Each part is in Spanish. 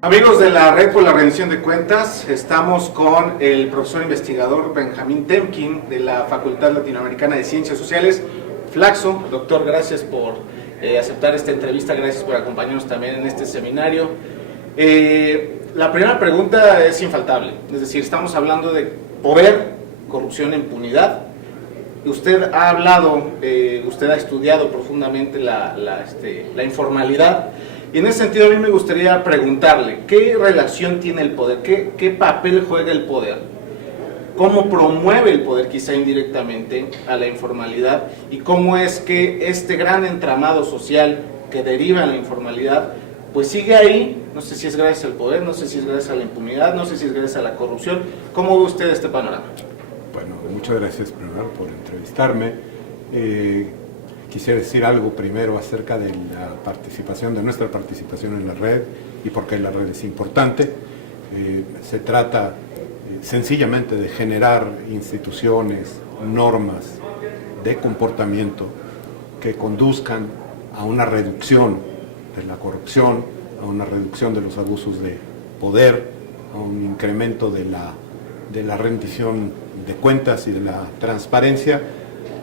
Amigos de la Red por la Rendición de Cuentas, estamos con el profesor investigador Benjamín Temkin de la Facultad Latinoamericana de Ciencias Sociales, Flaxo. Doctor, gracias por aceptar esta entrevista, gracias por acompañarnos también en este seminario. La primera pregunta es infaltable, es decir, estamos hablando de poder, corrupción e impunidad. Usted ha hablado, usted ha estudiado profundamente la informalidad. Y en ese sentido a mí me gustaría preguntarle, ¿qué relación tiene el poder? ¿Qué papel juega el poder? ¿Cómo promueve el poder, quizá indirectamente, a la informalidad? ¿Y cómo es que este gran entramado social que deriva en la informalidad, pues sigue ahí? No sé si es gracias al poder, no sé si es gracias a la impunidad, no sé si es gracias a la corrupción. ¿Cómo ve usted este panorama? Bueno, muchas gracias primero por entrevistarme. Quisiera decir algo primero acerca de la participación, de nuestra participación en la red y por qué la red es importante. Se trata sencillamente de generar instituciones, normas de comportamiento que conduzcan a una reducción de la corrupción, a una reducción de los abusos de poder, a un incremento de la rendición de cuentas y de la transparencia.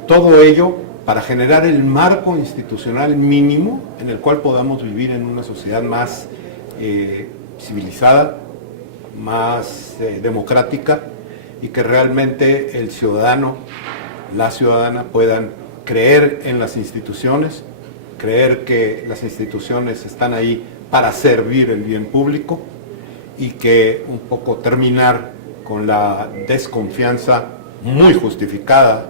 Todo ello para generar el marco institucional mínimo en el cual podamos vivir en una sociedad más civilizada, más democrática, y que realmente el ciudadano, la ciudadana puedan creer en las instituciones, creer que las instituciones están ahí para servir el bien público, y que un poco terminar con la desconfianza muy justificada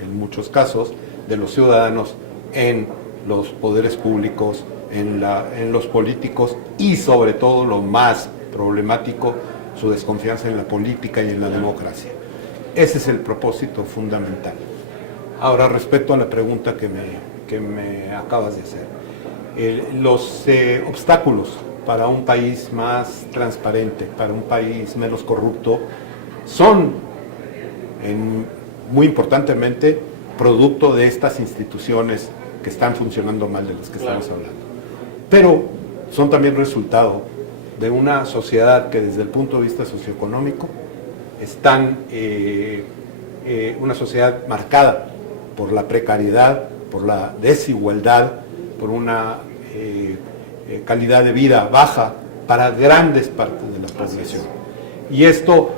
en muchos casos de los ciudadanos en los poderes públicos, en los políticos, y sobre todo lo más problemático, su desconfianza en la política y en la democracia. Ese es el propósito fundamental. Ahora, respecto a la pregunta que me acabas de hacer, los obstáculos para un país más transparente, para un país menos corrupto, son muy importantemente producto de estas instituciones que están funcionando mal, de las que estamos hablando. Pero son también resultado de una sociedad que desde el punto de vista socioeconómico están una sociedad marcada por la precariedad, por la desigualdad, por una calidad de vida baja para grandes partes de la población. Y esto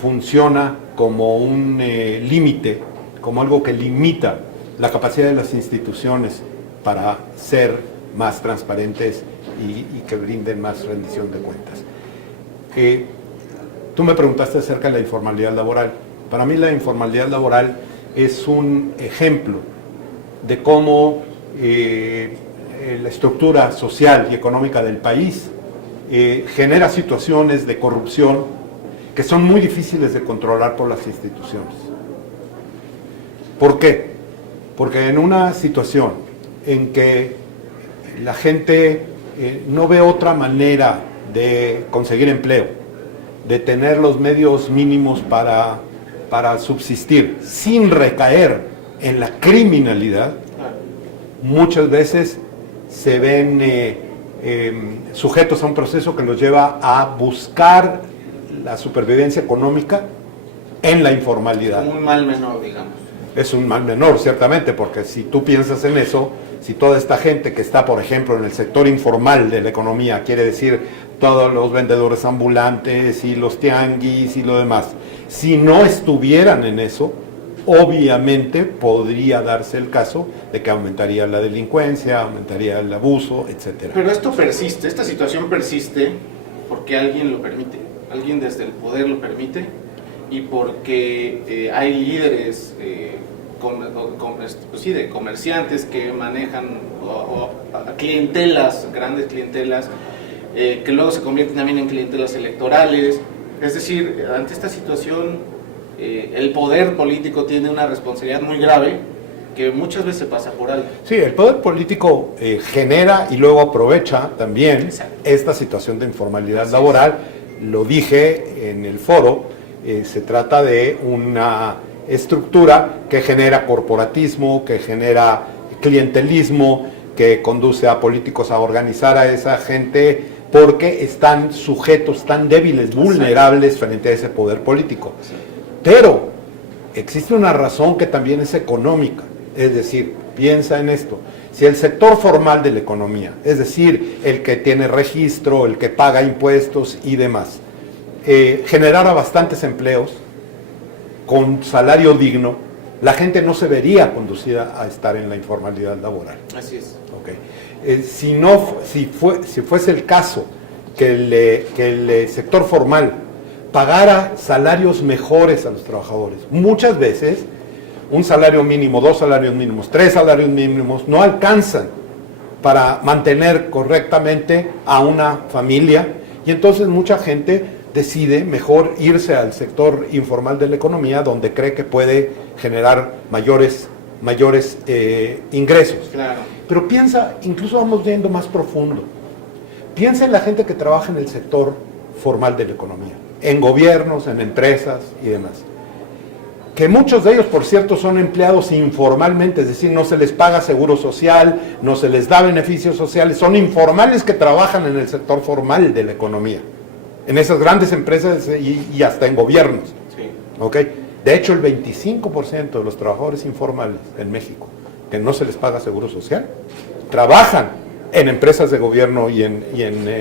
funciona como un límite, como algo que limita la capacidad de las instituciones para ser más transparentes y que brinden más rendición de cuentas. Tú me preguntaste acerca de la informalidad laboral. Para mí la informalidad laboral es un ejemplo de cómo la estructura social y económica del país genera situaciones de corrupción que son muy difíciles de controlar por las instituciones. ¿Por qué? Porque en una situación en que la gente no ve otra manera de conseguir empleo, de tener los medios mínimos para subsistir, sin recaer en la criminalidad, muchas veces se ven sujetos a un proceso que los lleva a buscar la supervivencia económica en la informalidad. Un mal menor, digamos. Es un mal menor, ciertamente, porque si tú piensas en eso, si toda esta gente que está, por ejemplo, en el sector informal de la economía, quiere decir todos los vendedores ambulantes y los tianguis y lo demás, si no estuvieran en eso, obviamente podría darse el caso de que aumentaría la delincuencia, aumentaría el abuso, etc. Pero esto persiste, esta situación persiste porque alguien lo permite, alguien desde el poder lo permite, y porque hay líderes de comerciantes que manejan clientelas, grandes clientelas, que luego se convierten también en clientelas electorales. Es decir, ante esta situación, el poder político tiene una responsabilidad muy grave que muchas veces pasa por alto. Sí, el poder político genera y luego aprovecha también esta situación de informalidad laboral. Lo dije en el foro, se trata de una estructura que genera corporatismo, que genera clientelismo, que conduce a políticos a organizar a esa gente porque están sujetos, están débiles, vulnerables frente a ese poder político. Pero existe una razón que también es económica, es decir, piensa en esto. Si el sector formal de la economía, es decir, el que tiene registro, el que paga impuestos y demás, generara bastantes empleos con salario digno, la gente no se vería conducida a estar en la informalidad laboral. Así es. Okay. Si fuese el caso que el sector formal pagara salarios mejores a los trabajadores, muchas veces un salario mínimo, 2 salarios mínimos, 3 salarios mínimos no alcanzan para mantener correctamente a una familia, y entonces mucha gente decide mejor irse al sector informal de la economía, donde cree que puede generar mayores ingresos. Claro. Pero piensa, incluso vamos yendo más profundo, piensa en la gente que trabaja en el sector formal de la economía, en gobiernos, en empresas y demás, que muchos de ellos, por cierto, son empleados informalmente, es decir, no se les paga seguro social, no se les da beneficios sociales, son informales que trabajan en el sector formal de la economía, en esas grandes empresas y hasta en gobiernos. Sí. ¿Okay? De hecho, el 25% de los trabajadores informales en México, que no se les paga seguro social, trabajan en empresas de gobierno y en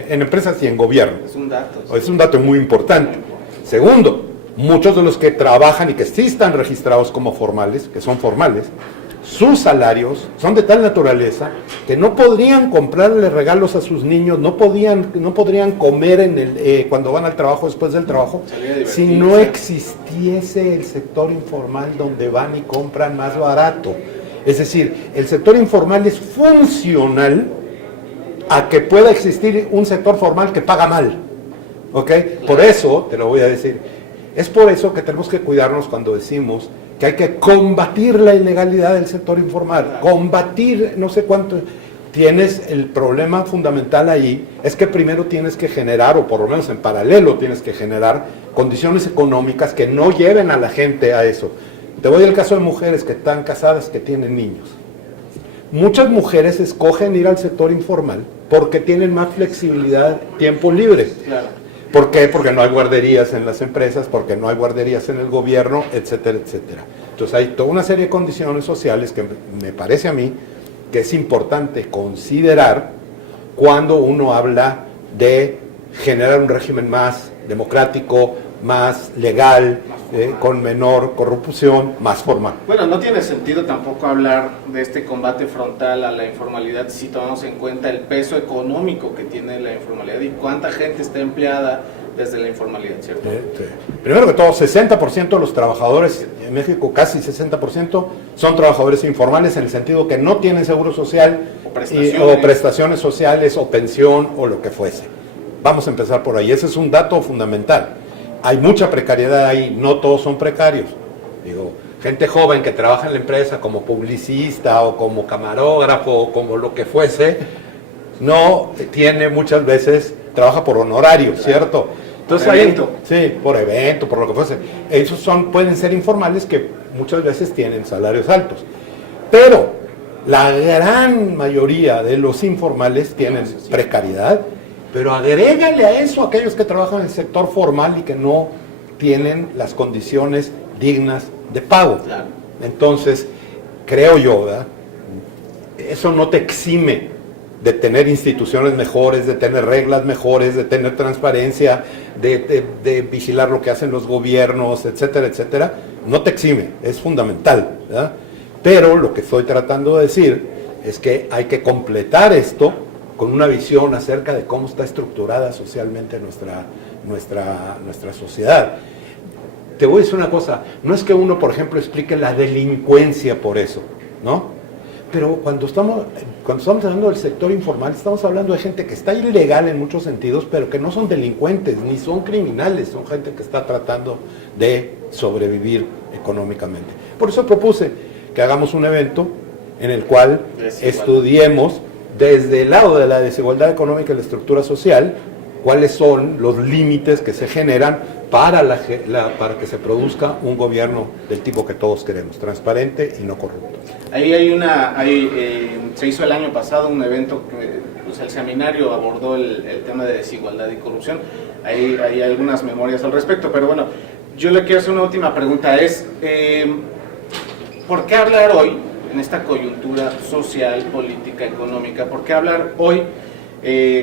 empresas y en gobierno. Es un dato. Sí. Es un dato muy importante. Segundo, muchos de los que trabajan y que sí están registrados como formales, que son formales, sus salarios son de tal naturaleza que no podrían comprarle regalos a sus niños, no podrían comer cuando van al trabajo, después del trabajo, si no existiese el sector informal donde van y compran más barato. Es decir, el sector informal es funcional a que pueda existir un sector formal que paga mal. ¿Ok? Por eso, te lo voy a decir, es por eso que tenemos que cuidarnos cuando decimos que hay que combatir la ilegalidad del sector informal, combatir no sé cuánto. Tienes el problema fundamental ahí, es que primero tienes que generar, o por lo menos en paralelo tienes que generar condiciones económicas que no lleven a la gente a eso. Te voy al caso de mujeres que están casadas, que tienen niños. Muchas mujeres escogen ir al sector informal porque tienen más flexibilidad, tiempo libre. Claro. ¿Por qué? Porque no hay guarderías en las empresas, porque no hay guarderías en el gobierno, etcétera, etcétera. Entonces hay toda una serie de condiciones sociales que me parece a mí que es importante considerar cuando uno habla de generar un régimen más democrático, más legal, con menor corrupción, más formal. Bueno, no tiene sentido tampoco hablar de este combate frontal a la informalidad si tomamos en cuenta el peso económico que tiene la informalidad y cuánta gente está empleada desde la informalidad, ¿cierto? Sí. Primero que todo, 60% de los trabajadores en México, casi 60%, son trabajadores informales en el sentido que no tienen seguro social o prestaciones sociales o pensión o lo que fuese. Vamos a empezar por ahí, ese es un dato fundamental. Hay mucha precariedad ahí, no todos son precarios. Digo, gente joven que trabaja en la empresa como publicista o como camarógrafo o como lo que fuese, no tiene muchas veces, trabaja por honorario, ¿cierto? Entonces por evento. Sí, por evento, por lo que fuese. Esos pueden ser informales que muchas veces tienen salarios altos. Pero la gran mayoría de los informales tienen precariedad. Pero agrégale a eso a aquellos que trabajan en el sector formal y que no tienen las condiciones dignas de pago. Claro. Entonces, creo yo, ¿verdad? Eso no te exime de tener instituciones mejores, de tener reglas mejores, de tener transparencia, de vigilar lo que hacen los gobiernos, etcétera, etcétera. No te exime, es fundamental, ¿verdad? Pero lo que estoy tratando de decir es que hay que completar esto con una visión acerca de cómo está estructurada socialmente nuestra sociedad. Te voy a decir una cosa, no es que uno, por ejemplo, explique la delincuencia por eso, ¿no? Pero cuando estamos hablando del sector informal, estamos hablando de gente que está ilegal en muchos sentidos, pero que no son delincuentes, ni son criminales, son gente que está tratando de sobrevivir económicamente. Por eso propuse que hagamos un evento en el cual estudiemos desde el lado de la desigualdad económica y la estructura social, cuáles son los límites que se generan para que se produzca un gobierno del tipo que todos queremos, transparente y no corrupto. Se hizo el año pasado un evento que pues, el seminario abordó el tema de desigualdad y corrupción. Hay algunas memorias al respecto, pero bueno, yo le quiero hacer una última pregunta, ¿por qué hablar hoy, en esta coyuntura social, política, económica, por qué hablar hoy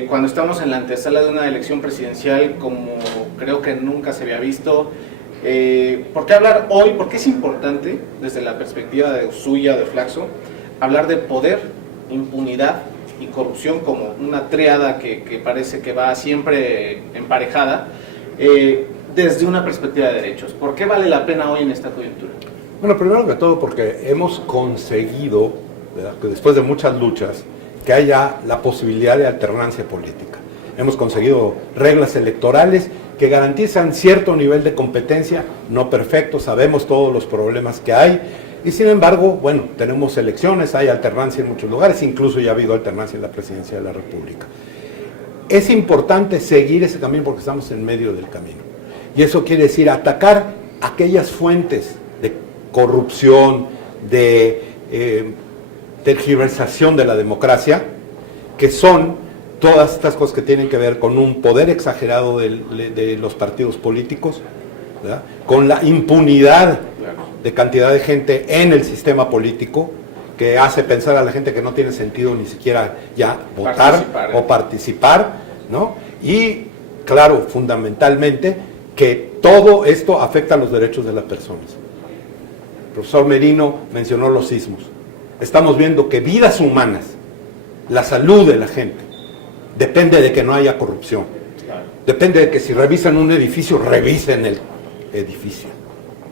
cuando estamos en la antesala de una elección presidencial como creo que nunca se había visto? ¿Por qué hablar hoy? ¿Por qué es importante, desde la perspectiva suya, de Flaxo, hablar de poder, impunidad y corrupción como una tríada que parece que va siempre emparejada, desde una perspectiva de derechos? ¿Por qué vale la pena hoy en esta coyuntura? Bueno, primero que todo porque hemos conseguido, ¿verdad?, que después de muchas luchas, que haya la posibilidad de alternancia política. Hemos conseguido reglas electorales que garantizan cierto nivel de competencia, no perfecto, sabemos todos los problemas que hay, y sin embargo, bueno, tenemos elecciones, hay alternancia en muchos lugares, incluso ya ha habido alternancia en la presidencia de la República. Es importante seguir ese camino porque estamos en medio del camino. Y eso quiere decir atacar aquellas fuentes de corrupción, de tergiversación de la democracia, que son todas estas cosas que tienen que ver con un poder exagerado de los partidos políticos, ¿verdad?, con la impunidad de cantidad de gente en el sistema político, que hace pensar a la gente que no tiene sentido ni siquiera ya votar o participar, ¿no? Y claro, fundamentalmente, que todo esto afecta a los derechos de las personas. El profesor Merino mencionó los sismos. Estamos viendo que vidas humanas, la salud de la gente, depende de que no haya corrupción. Depende de que si revisan un edificio, revisen el edificio,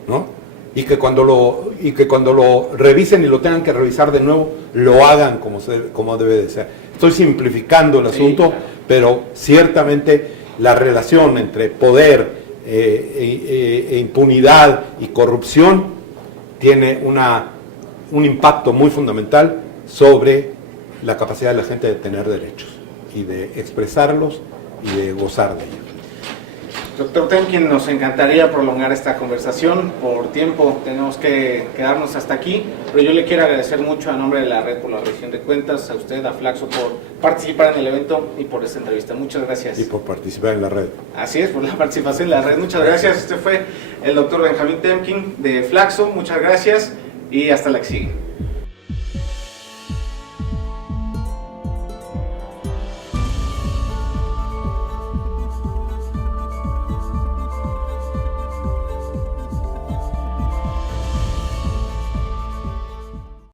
¿no? Y que cuando lo revisen y lo tengan que revisar de nuevo, lo hagan como debe de ser. Estoy simplificando el asunto, sí, claro, pero ciertamente la relación entre poder, impunidad y corrupción tiene un impacto muy fundamental sobre la capacidad de la gente de tener derechos y de expresarlos y de gozar de ellos. Doctor Temkin, nos encantaría prolongar esta conversación. Por tiempo tenemos que quedarnos hasta aquí, pero yo le quiero agradecer mucho a nombre de la Red por la Rendición de Cuentas, a usted, a Flaxo, por participar en el evento y por esta entrevista. Muchas gracias. Y por participar en la red. Así es, por la participación en la red. Muchas gracias. Este fue el doctor Benjamín Temkin de Flaxo. Muchas gracias y hasta la que sigue.